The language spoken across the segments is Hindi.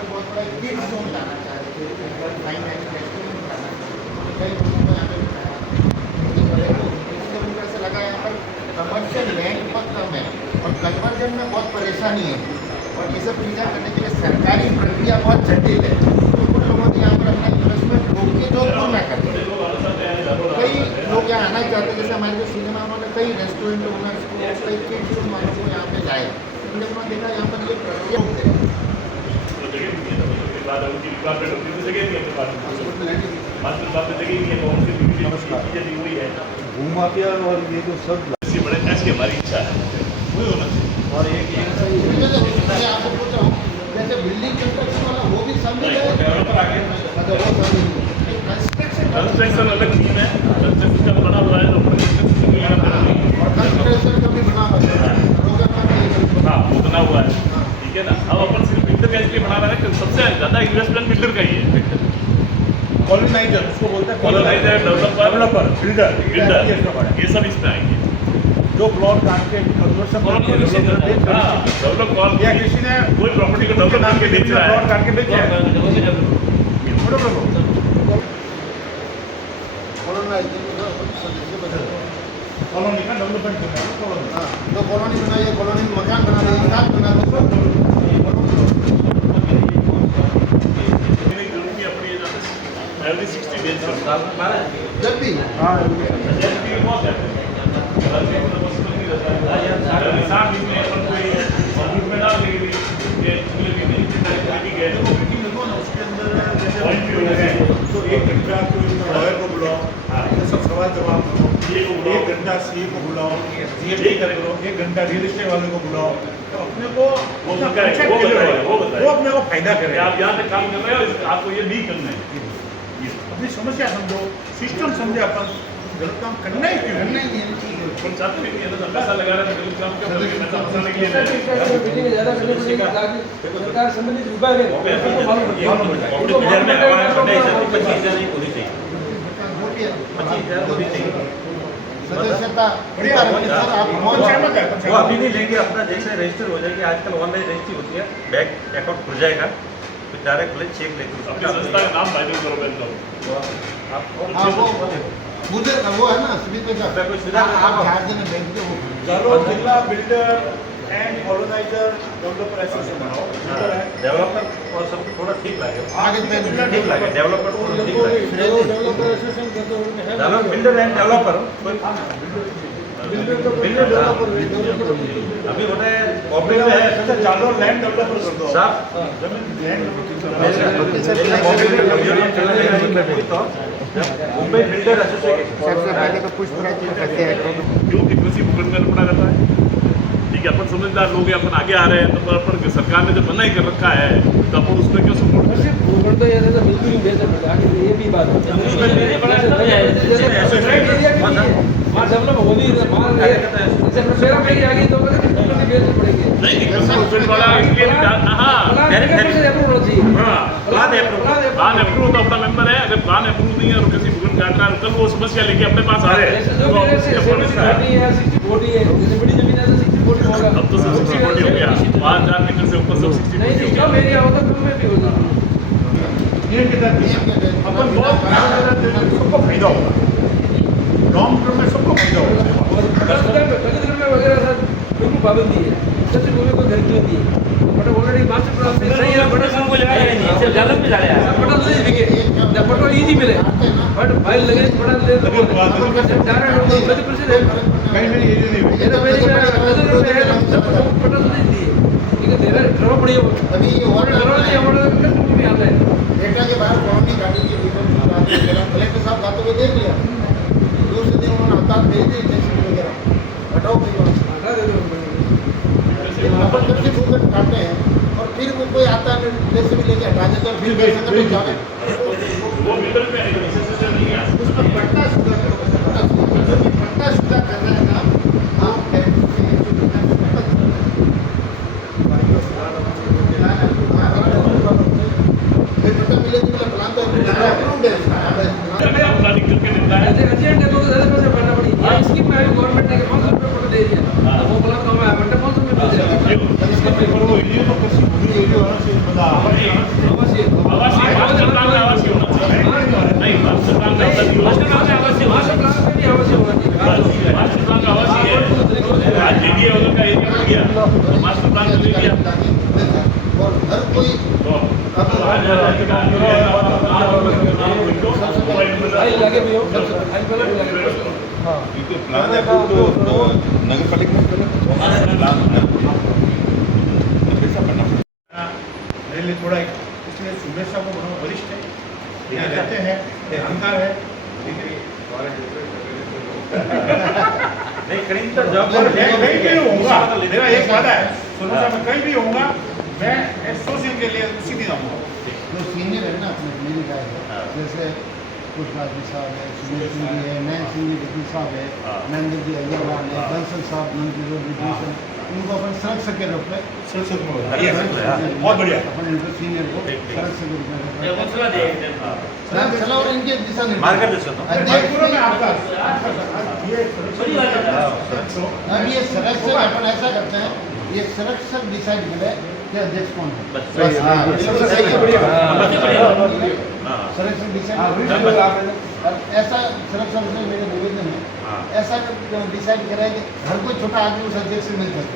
पे बहुत बड़ा किड्स जोन लाना चाह रहे थे, फाइन डाइनिंग रेस्टोरेंट लाना चाह रहे थे, कई लोगों को यहाँ पे बिठाया, इसलिए उनको ऐसा लगा यहाँ पर कमर्शियल लैंड बहुत कम है और कन्वर्जन में बहुत परेशानी है और ये सब चीज़ें करने के लिए सरकारी प्रक्रिया बहुत जटिल है, तो उन लोगों ने यहाँ पर अपना इन्वेस्टमेंट रोक के जोधपुर में कर दिया। कई लोग यहाँ आना चाहते हैं, जैसे हमारे जो सिनेमा में कई रेस्टोरेंट ओनर्स को, कई किड्स वालों को यहाँ पे जाए, हमने उन्होंने देखा यहाँ पर ये प्रक्रिया होते हैं। भूमाफिया और ये जो सब बड़े कैश की हमारी इच्छा है वही होना चाहिए। और एक मैं आपको पूछ रहा हूँ, जैसे बिल्डिंग कंस्ट्रक्शन वाला वो भी सम्मिलित है, कंस्ट्रक्शन अलग चीज है, कंस्ट्रक्शन बना हुआ है तो कंस्ट्रक्शन का भी बना हुआ है, हाँ वो बना हुआ है, ठीक है ना। अब अपन सिर्फ बिल्डर का इसलिए बना रहे हैं कि सबसे ज़्यादा इन्वेस्टमेंट बिल्डर का ही है। कॉलोनाइजर उसको बोलते हैं, कॉलोनाइजर, डेवलपर, बिल्डर ये सब इसमें आएंगे। जो प्लॉट काट के कन्वर्शन डेवलप कॉल या किसी ने कोई प्रॉपर्टी को डेवलप करके बेच रहा है, प्लॉट काट के बेचा है कॉलोनी का डेवलपमेंट करना है। हाँ, जो कॉलोनी बनाई है, कॉलोनी में मकान बना रहे हैं, इमारत बना रहे हैं, एवरी 60 डेज जब भी हाँ बहुत है। तो एक घंटा कोई लॉयर को बुलाओ, ये सब सवाल जवाब करो, एक घंटा सीए को बुलाओ, जीएसटी करो, एक घंटा रियल एस्टेट वाले को बुलाओ, तो अपने को वो अपने को फायदा करे। आप यहाँ पे काम कर रहे हो, आपको ये नहीं करना है। अपनी समस्या समझो, सिस्टम समझे, अपन गलत काम करना ही क्यों करना ही नहीं है। हम चाहते भी नहीं है ना, पैसा लगा रहे हैं गलत काम क्यों करेंगे, पैसा बचाने के लिए सरकार संबंधित विभाग है सदस्यता वो अभी नहीं लेंगे, अपना जैसे रजिस्टर हो जाएगी, आजकल ऑनलाइन रजिस्ट्री होती है, बैंक अकाउंट खुल जाएगा तो डायरेक्ट खुले चेक लेके अपनी संस्था का नाम फाइनल करो बैंक का। हाँ वो मुझे वो है ना सुविधा का आप झारखंड में बैंक के वो चलो जिला builder and coloniser developer association बनाओ, डेवलपर और सबको थोड़ा ठीक लगे, आगे ठीक लगे, डेवलपर को ठीक लगे, डेवलपर एसोसिएशन करते हैं, बिल्डर एंड डेवलपर अभी होता है कॉपरेट में है। चालो लैंड डेवलपर कर दो साहब, जमीन लैंड मुंबई बिल्डर एसोसिएशन सबसे पहले तो पूछताछ करते हैं क्योंकि कृषि भूखंड में अपना रहता है, ठीक है। अपन समझदार लोग हैं, अपन आगे आ रहे हैं, तो अपन सरकार ने जब मना ही कर रखा है तो अपन उसमें क्यों सपोर्ट करें। भूखंड तो ऐसे तो बिल्कुल ही बेहतर पड़ेगा, ये भी बात है। वहाँ डेवलप हो नहीं रहा, वहाँ जैसे मेरा कहीं आगे तो बेहतर पड़ेंगे। नहीं कृषि भूखंड वाला इसलिए हाँ प्लान अप्रूव होना चाहिए। प्लान अप्रूव तो अपना मेंबर है, अगर प्लान अप्रूव नहीं है और कृषि भूखंड काट रहा है, कल वो समस्या लेके अपने पास आ रहे हैं। अब तो सब 60-40 हो गया, 5000 मीटर से ऊपर सब 60-40 हो गया। अपन बहुत सबको फायदा होगा, लॉन्ग टर्म में सबको फायदा होगा। बिल्कुल पाबंदी है, सबसे बोले कोई गलती होती है, बट ऑलरेडी मास्टर प्लान में सही है, बट सब कुछ लगाया नहीं, सब गलत में डाला है, बट नहीं बिके, द बट इजी मिले, बट फाइल लगे बड़ा ले तो डायरेक्ट 50% है, कहीं मेरी ये नहीं हुई। ये तो मेरी बट नहीं दी है, ठीक है, तेरा ड्रॉ पड़ी है, अभी ये और ड्रॉ नहीं हमारे कस्टमर में आता है, डेटा के बाहर कॉलोनी काटी की कलेक्टर साहब बातों को देख लिया, दूसरे दिन उन्होंने हड़ताल भेज दी जेसीबी वगैरह हटाओ कहीं वहाँ से। हटा दे दो। अपन जब से भूखंड काटते हैं और फिर वो कोई आता है जेसीबी लेके हटा देता है, फिर पैसे का जावे वो मिडल में है, सिस्टम नहीं है। उसमें पट्टा सीधा करो, पट्टा सीधा करना है काम आप फिर पट्टा मिले तो प्लान तो अप्रूव्ड है। प्लानिंग करके देता है। ऐसे अर्जेंट है तो ज़्यादा पैसे भरना पड़ी, ये स्कीम में अभी गवर्नमेंट ने 500 रुपये पट्टा दे दिया, तो वो प्लान कम है, बट 500 रुपये मिल जाएगा। इसका पेपर वो ये तो किसी मतलब आवासीय मास्टर प्लान में आवासीय होना चाहिए। नहीं, मास्टर प्लान में ऐसा नहीं होना मास्टर प्लान में आवासीय मास्टर प्लान में भी आवासीय होना चाहिए। चाहिए। मास्टर प्लान में आवासीय है। आज DDA उधर का एरिया बढ़ गया, तो मास्टर प्लान में ले लिया। और हर कोई तो अब आज फाइल लगे भी हो फाइल पहले भी लगे प्लान है तो नगर पालिका में प्लान कैसा करना मेरे लिए थोड़ा इसलिए सुमेश साहब को बड़ा वरिष्ठ है, यहाँ रहते हैं, अहंकार है, नहीं कहीं तो जॉब और मैं कहीं भी होऊंगा, मेरा एक वादा है, सुमेश साहब मैं कहीं भी होऊंगा, मैं एसोसिएशन के लिए सीधे जाऊंगा। जो सीनियर है ना अपने मेरी राय है, जैसे पुष्पराज जी साहब है, सुनील सिंह जी है, नयन सिंह जी डिप्टी साहब है, महेंद्र जी अग्रवाल है, बंसल साहब नंदकिशोर डिप्टी, उनको अपन सड़क सके रूप में बहुत बढ़िया। अपन इनको सीनियर को सड़क सके रूप में चला और इनके दिशा मार्गदर्शन हो। पूरा में आपका ये अब ये सड़क से अपन ऐसा करते हैं, ये सड़क सब डिसाइड करे कि अध्यक्ष कौन है। बस बस, हाँ, ये सही है। हाँ। सड़क से डिसाइड अब ऐसा सड़क से मेरे निवेदन है, ऐसा डिसाइड करा है कि हर कोई छोटा आदमी उस अध्यक्ष से मिल सके।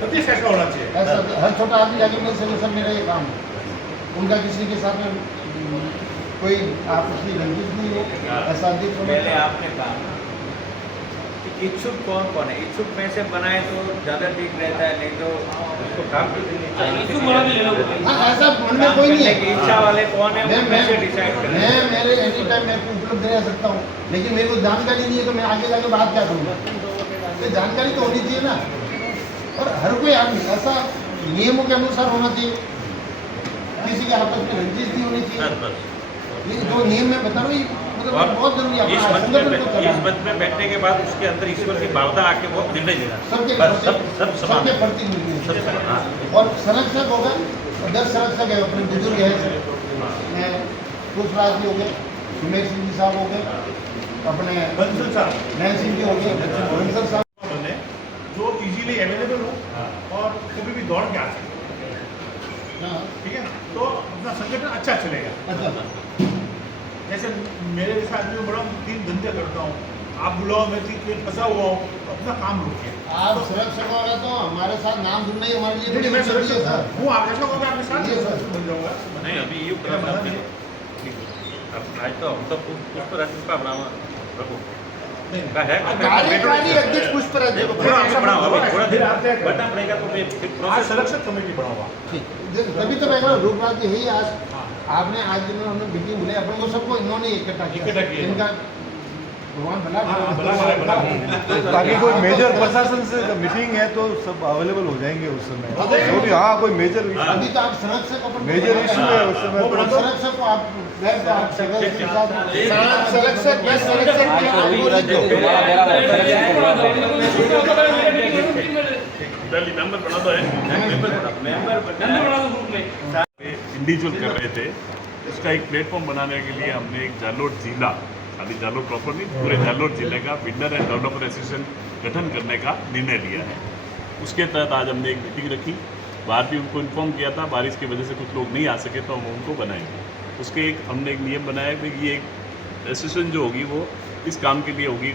प्रत्येक फैसला होना चाहिए। ऐसा हर छोटा आदमी जाके मिल सके, सर मेरा ये काम है। उनका किसी के साथ में कोई आपस की रंजिश नहीं हो, ऐसा अध्यक्ष होना पहले चाहिए। आपने कहा कि इच्छुक कौन कौन है, इच्छुक में से बनाए तो ज़्यादा ठीक रहता है, नहीं तो उसको काम की देनी चाहिए। हाँ, ऐसा मन में कोई नहीं करने की है। इच्छा वाले कौन है मैं उनमें से डिसाइड करें। मैं मेरे एनी टाइम मैं उपलब्ध रह सकता हूँ, लेकिन मेरे को जानकारी नहीं है तो मैं आगे जाके बात क्या करूँगा। तो जानकारी तो होनी चाहिए ना। और हर कोई आदमी ऐसा नियमों के अनुसार होना चाहिए, किसी के आपस में रंजिश नहीं होनी चाहिए। ये जो नियम में बता रहा हूँ, ये मतलब और बहुत जरूरी है। इस अपना मंच संगठन को में करना इस है। मंच में बैठने के बाद उसके अंदर ईश्वर की भावना आके वो निर्णय लेना सबके बस सब समान सबके है। प्रति मिलती सब है। समान, हाँ। और संरक्षक होगा, 10 संरक्षक है, अपने बुजुर्ग है, पुष्पराज जी हो गए, सुमेश सिंह जी साहब हो गए, अपने बंसल साहब नयन सिंह जी हो गए, बंसल साहब। बने जो इजीली अवेलेबल हो और कभी भी दौड़ के आ सके, हाँ, ठीक है ना, तो अपना संगठन अच्छा चलेगा। अच्छा, जैसे मेरे जैसे आदमी को बड़ा 3 धंधे करता हूँ, आप बुलाओ मैं 3 पेट फंसा हुआ हूँ, अपना काम रोकिए। आप संरक्षक होगा तो हमारे साथ नाम जुड़ना ही हमारे लिए नहीं, मैं जरूरी है, सुरक्षित सर। हूँ, आप ऐसा होगा आपके साथ जी, सर। बन जाऊंगा। नहीं अभी ये प्लान आपने अब आज तो हम तो पुष्पराज का बनावा रखो का है कार्यकारी अध्यक्ष पुष्पराज जी को थोड़ा बनाओ। आगे बढ़ाओ अभी थोड़ा देर आप तय करो। बढ़ना पड़ेगा तो फिर आज प्रोसेस संरक्षक कमेटी बनाऊंगा। ठीक, तभी तो मैं कह रहा हूँ, रूपराज जी ही आज आपने आज जिन्होंने मीटिंग बुलाई, अपन को सबको इन्होंने इकट्ठा इकट्ठा किया। इनका भगवान भला हाँ, करे। भला करे, भला करे। ताकि कोई मेजर प्रशासन से मीटिंग है तो सब अवेलेबल हो जाएंगे उस समय। जो भी हाँ कोई मेजर अभी तो आप संरक्षक अपन मेजर इशू है उस समय वो तो बड़ा संरक्षक को आप बैठ कर आप सदस्य के साथ संरक्षक बस संरक्षक की आप बोल दो। पहले मेंबर बना दो है, इंडिविजुअल कर रहे थे, उसका एक प्लेटफॉर्म बनाने के लिए हमने एक जालोर जिला, खाली जालोर प्रॉपर नहीं, पूरे जालोर जिले का बिल्डर एंड डेवलपर एसोसिएशन गठन करने का निर्णय लिया है। उसके तहत आज हमने एक मीटिंग रखी, बाहर भी उनको इन्फॉर्म किया था, बारिश की वजह से कुछ लोग नहीं आ सके तो हम उनको बनाएंगे। उसके एक हमने एक नियम बनाया कि ये एक एसोसिएशन जो होगी वो इस काम के लिए होगी।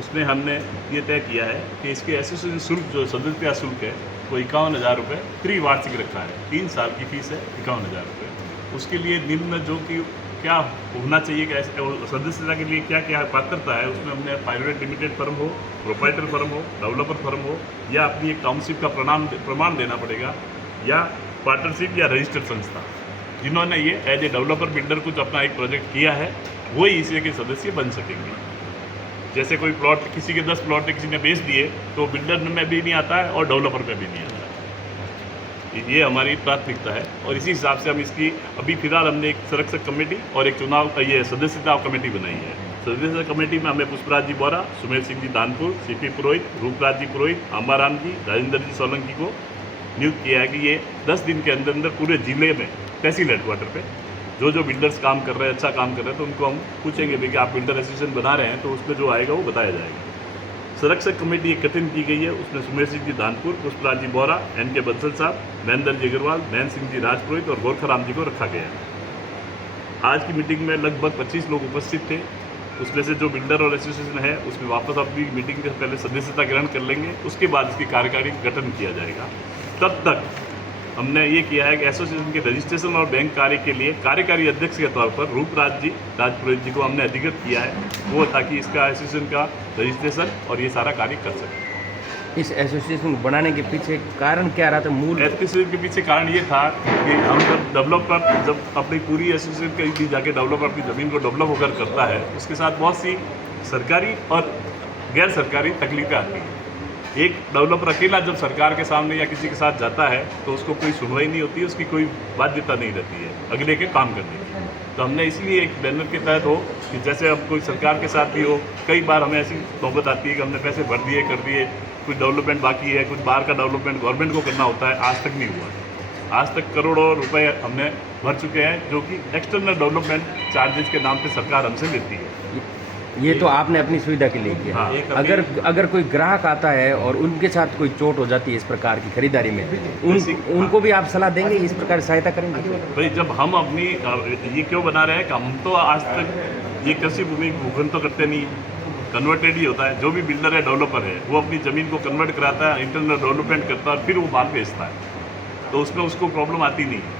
उसमें हमने ये तय किया है कि इसके एसोसिएशन शुल्क जो सदस्यता शुल्क है वो 51,000 रुपये त्रिवार्षिक रखा है, 3 साल की फीस है 51,000 रुपये। उसके लिए निम्न जो कि क्या होना चाहिए कि सदस्यता के लिए क्या क्या पात्रता है, उसमें हमने प्राइवेट लिमिटेड फर्म हो, प्रोप्राइटर फर्म हो, डेवलपर फर्म हो, या अपनी एक टाउनशिप का प्रमाण देना पड़ेगा, या पार्टनरशिप या रजिस्टर्ड संस्था जिन्होंने ये एज ए डेवलपर बिल्डर कुछ अपना एक प्रोजेक्ट किया है वही इसी के सदस्य बन सकेंगे। जैसे कोई प्लॉट किसी के 10 प्लॉट किसी ने बेच दिए तो बिल्डर में भी नहीं आता है और डेवलपर पे भी नहीं आता है। ये हमारी प्राथमिकता है और इसी हिसाब से हम इसकी अभी फिलहाल हमने एक संरक्षक कमेटी और एक चुनाव ये सदस्यता कमेटी बनाई है। सदस्यता कमेटी में हमें पुष्पराज जी बोरा, सुमेर सिंह जी दानपुर, सीपी पुरोहित, रूपराज जी पुरोहित, आंबाराम जी, राजेंद्र जी सोलंकी को नियुक्त किया है कि ये 10 दिन के अंदर अंदर पूरे जिले में तहसील हेडक्वार्टर पे जो बिल्डर्स काम कर रहे हैं, अच्छा काम कर रहे हैं, तो उनको हम पूछेंगे भी कि आप बिल्डर एसोसिएशन बना रहे हैं तो उसमें जो आएगा वो बताया जाएगा। संरक्षक कमेटी एक गठन की गई है। उसमें सुमेर सिंह जी दानपुर, पुष्पराज जी बोरा, NK बंसल साहब, महेंद्र जी अग्रवाल, नयन सिंह जी राजपुरोहित और गोरखाराम जी को रखा गया है। आज की मीटिंग में लगभग 25 लोग उपस्थित थे। उसमें से जो बिल्डर और एसोसिएशन है उसमें वापस अपनी मीटिंग के पहले सदस्यता ग्रहण कर लेंगे, उसके बाद इसकी कार्यकारी गठन किया जाएगा। तब तक हमने ये किया है कि एसोसिएशन के रजिस्ट्रेशन और बैंक कार्य के लिए कार्यकारी अध्यक्ष के तौर पर रूपराज जी राजपुरोहित जी को हमने अधिकृत किया है, वो ताकि इसका एसोसिएशन का रजिस्ट्रेशन और ये सारा कार्य कर सकें। इस एसोसिएशन को बनाने के पीछे कारण क्या रहा था? मूल एसोसिएशन के पीछे कारण ये था कि हम जब अपनी पूरी एसोसिएशन कहीं भी जाके डेवलपर अपनी ज़मीन को डेवलप होकर करता है, उसके साथ बहुत सी सरकारी और गैर सरकारी तकलीफें आती हैं। एक डेवलपर अकेला जब सरकार के सामने या किसी के साथ जाता है तो उसको कोई सुनवाई नहीं होती है, उसकी कोई बाध्यता नहीं रहती है अगले के काम करने की। तो हमने इसलिए एक बैनर के तहत हो कि जैसे अब कोई सरकार के साथ भी हो, कई बार हमें ऐसी नौबत आती है कि हमने पैसे भर दिए कर दिए, कुछ डेवलपमेंट बाकी है, कुछ बाहर का डेवलपमेंट गवर्नमेंट को करना होता है, आज तक नहीं हुआ। आज तक करोड़ों रुपए हमने भर चुके हैं, जो कि एक्सटर्नल डेवलपमेंट चार्जेस के नाम पे सरकार हमसे लेती है। ये तो आपने अपनी सुविधा के लिए किया। हाँ। अगर कोई ग्राहक आता है और उनके साथ कोई चोट हो जाती है इस प्रकार की खरीदारी में, उनको भी आप सलाह देंगे, इस प्रकार सहायता करेंगे? भाई जब हम अपनी ये क्यों बना रहे हैं कि हम तो आज तक ये कृषि भूमि भूखंड तो करते नहीं, कन्वर्टेड ही होता है। जो भी बिल्डर है डेवलपर है वो अपनी ज़मीन को कन्वर्ट कराता है, इंटरनल डेवलपमेंट करता है और फिर वो माल बेचता है, तो उसमें उसको प्रॉब्लम आती नहीं है,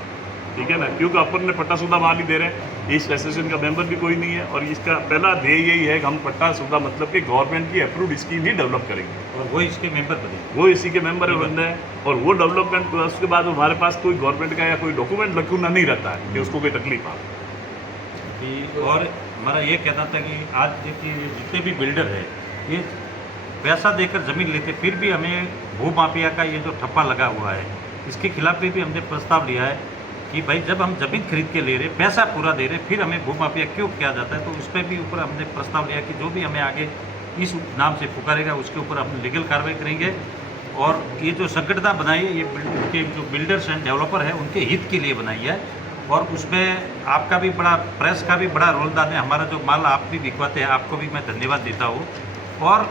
ठीक है ना, क्योंकि अपन ने पट्टा सुधा माल ही दे रहे हैं। इस एसोसिएशन का मेंबर भी कोई नहीं है और इसका पहला ध्येय यही है कि हम पट्टा सुधा मतलब कि गवर्नमेंट की अप्रूव्ड स्कीम ही डेवलप करेंगे और वो इसके मेंबर बने, वो इसी के मेंबर बनना है। और वो डेवलपमेंट उसके बाद हमारे पास कोई गवर्नमेंट का या कोई डॉक्यूमेंट लकूना नहीं रहता है कि उसको कोई तकलीफ आ। और हमारा ये कहना था कि आज देखिए जितने भी बिल्डर है ये पैसा देकर ज़मीन लेते, फिर भी हमें भू माफिया का ये जो ठप्पा लगा हुआ है, इसके खिलाफ भी हमने प्रस्ताव लिया है कि भाई जब हम ज़मीन खरीद के ले रहे, पैसा पूरा दे रहे, फिर हमें भू माफिया क्यों किया जाता है। तो उस पर भी ऊपर हमने प्रस्ताव लिया कि जो भी हमें आगे इस नाम से पुकारेगा उसके ऊपर हम लीगल कार्रवाई करेंगे। और ये जो संगठन बनाई है ये के जो बिल्डर्स एंड डेवलपर है उनके हित के लिए बनाई है, और उसमें आपका भी बड़ा, प्रेस का भी बड़ा रोलदान है। हमारा जो माल आप भी बिकवाते हैं, आपको भी मैं धन्यवाद देता हूँ। और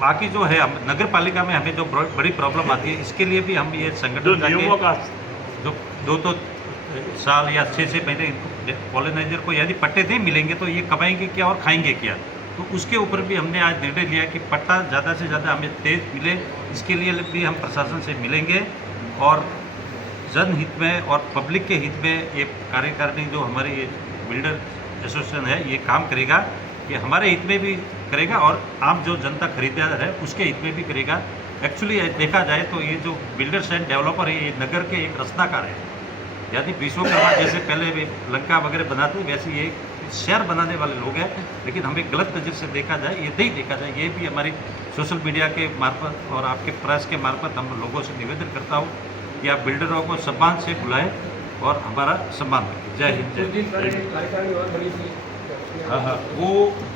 बाकी जो है हम नगर पालिका में हमें जो बड़ी प्रॉब्लम आती है, इसके लिए भी हम ये संगठन जो दो साल या 6 महीने कॉलोनाइजर को यदि पट्टे नहीं मिलेंगे तो ये कमाएंगे क्या और खाएंगे क्या। तो उसके ऊपर भी हमने आज निर्णय लिया कि पट्टा ज़्यादा से ज़्यादा हमें तेज मिले, इसके लिए भी हम प्रशासन से मिलेंगे और जनहित में और पब्लिक के हित में ये कार्यकारिणी जो हमारी ये बिल्डर एसोसिएशन है ये काम करेगा, कि हमारे हित में भी करेगा और आम जो जनता खरीदार है उसके हित में भी करेगा। एक्चुअली देखा जाए तो ये जो बिल्डर्स एंड डेवलपर है ये नगर के एक रचनाकार है। यदि विश्वकर्मा जैसे पहले भी लंका वगैरह बनाते वैसे ये शहर बनाने वाले लोग हैं, लेकिन हमें गलत नज़र से देखा जाए, ये नहीं देखा जाए। ये भी हमारी सोशल मीडिया के मार्फत और आपके प्रेस के मार्फत हम लोगों से निवेदन करता हूँ कि आप बिल्डरों को सम्मान से बुलाएं और हमारा सम्मान रखें। जय हिंद, जय हिंद। हाँ, वो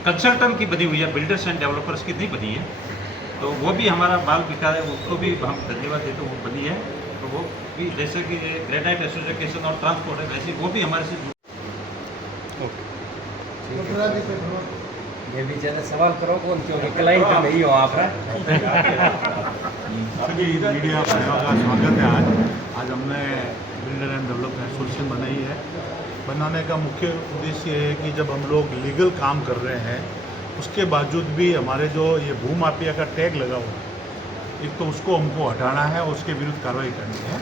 कंसल्टेंट की बनी हुई है, बिल्डर्स एंड डेवलपर्स की नहीं बनी है। तो वो भी हमारा माल बिका है, उसको भी हम धन्यवाद देते हैं, वो बनी है। तो वो भी जैसे कि ग्रेनाइट एसोसिएशन और ट्रांसपोर्ट है, वैसे वो भी हमारे से ये भी ज़्यादा सवाल करो कौन, क्योंकि क्लाइंट नहीं हो आप। सभी मीडिया भाइयों का स्वागत है। आज हमने बिल्डर एंड डेवलपर एसोसिएशन बनाई है। बनाने का मुख्य उद्देश्य ये है कि जब हम लोग लीगल काम कर रहे हैं उसके बावजूद भी हमारे जो ये भू माफिया का टैग लगा हुआ है, एक तो उसको हमको हटाना है और उसके विरुद्ध कार्रवाई करनी है।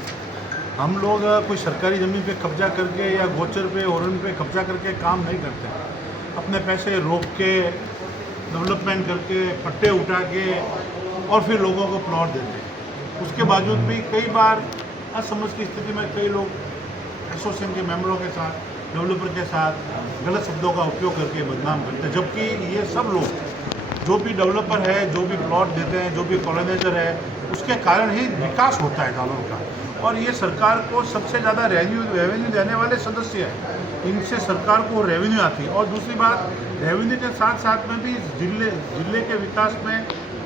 हम लोग कोई सरकारी ज़मीन पे कब्जा करके या गोचर पे और उन पे कब्जा करके काम नहीं करते। अपने पैसे रोक के डेवलपमेंट करके पट्टे उठा के और फिर लोगों को प्लॉट देते। उसके बावजूद भी कई बार असमझ की स्थिति में कई लोग एसोसिएशन के मेंबरों के साथ, डेवलपर के साथ गलत शब्दों का उपयोग करके बदनाम करते हैं। जबकि ये सब लोग जो भी डेवलपर है, जो भी प्लॉट देते हैं, जो भी कॉलोनाइजर है, उसके कारण ही विकास होता है जालौर का। और ये सरकार को सबसे ज़्यादा रेवेन्यू देने वाले सदस्य हैं, इनसे सरकार को रेवेन्यू आती है। और दूसरी बात, रेवेन्यू के साथ साथ में भी जिले के विकास में,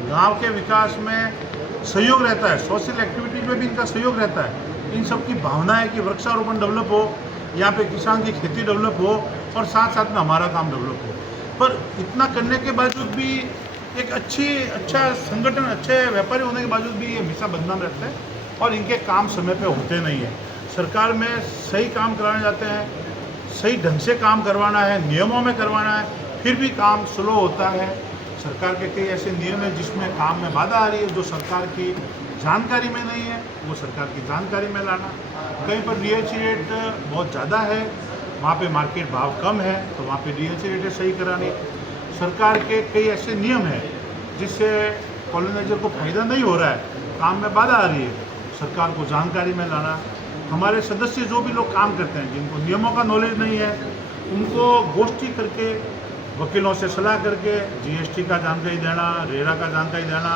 गांव के विकास में सहयोग रहता है। सोशल एक्टिविटीज में भी इनका सहयोग रहता है। इन सब की भावना है कि वृक्षारोपण डेवलप हो, यहाँ पे किसान की खेती डेवलप हो और साथ साथ में हमारा काम डेवलप हो। पर इतना करने के बावजूद भी एक अच्छा संगठन, अच्छे व्यापारी होने के बावजूद भी ये हमेशा बदनाम रहते हैं और इनके काम समय पे होते नहीं हैं। सरकार में सही काम कराने जाते हैं, सही ढंग से काम करवाना है, नियमों में करवाना है, फिर भी काम स्लो होता है। सरकार के कई ऐसे नियम हैं जिसमें काम में बाधा आ रही है, जो सरकार की जानकारी में नहीं है, वो सरकार की जानकारी में लाना। कहीं पर डीएचई रेट बहुत ज़्यादा है, वहाँ पे मार्केट भाव कम है, तो वहाँ पे डीएचई रेट सही करानी। सरकार के कई ऐसे नियम हैं जिससे कॉलोनाइजर को फायदा नहीं हो रहा है, काम में बाधा आ रही है, सरकार को जानकारी में लाना। हमारे सदस्य जो भी लोग काम करते हैं, जिनको नियमों का नॉलेज नहीं है, उनको गोष्ठी करके, वकीलों से सलाह करके जीएसटी का जानकारी देना, रेरा का जानकारी देना,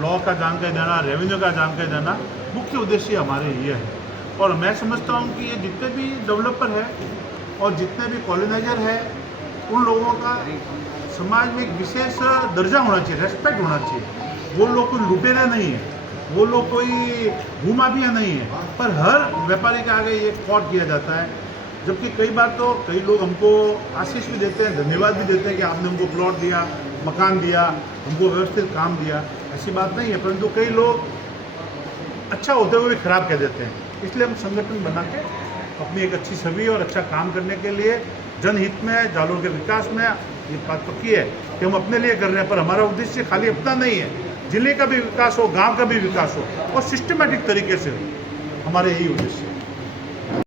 लॉ का जानकारी देना, रेवेन्यू का जानकारी देना, मुख्य उद्देश्य हमारे ये है। और मैं समझता हूँ कि ये जितने भी डेवलपर है और जितने भी कॉलोनाइजर है, उन लोगों का समाज में एक विशेष दर्जा होना चाहिए, रेस्पेक्ट होना चाहिए। वो लोग कोई लुटेरे नहीं है, वो लोग कोई भूमाफिया नहीं है, पर हर व्यापारी के आगे ये फ्रॉड किया जाता है। जबकि कई बार तो कई लोग हमको आशीष भी देते हैं, धन्यवाद भी देते हैं कि आपने हमको प्लॉट दिया, मकान दिया, हमको व्यवस्थित काम दिया। ऐसी बात नहीं है, परंतु कई लोग अच्छा होते हुए भी खराब कह देते हैं। इसलिए हम संगठन बना के अपनी एक अच्छी छवि और अच्छा काम करने के लिए, जनहित में, जालोर के विकास में, ये बात पक्की है कि हम अपने लिए कर रहे हैं, पर हमारा उद्देश्य खाली अपना नहीं है, जिले का भी विकास हो, गांव का भी विकास हो और सिस्टमेटिक तरीके से हो, हमारे यही उद्देश्य है।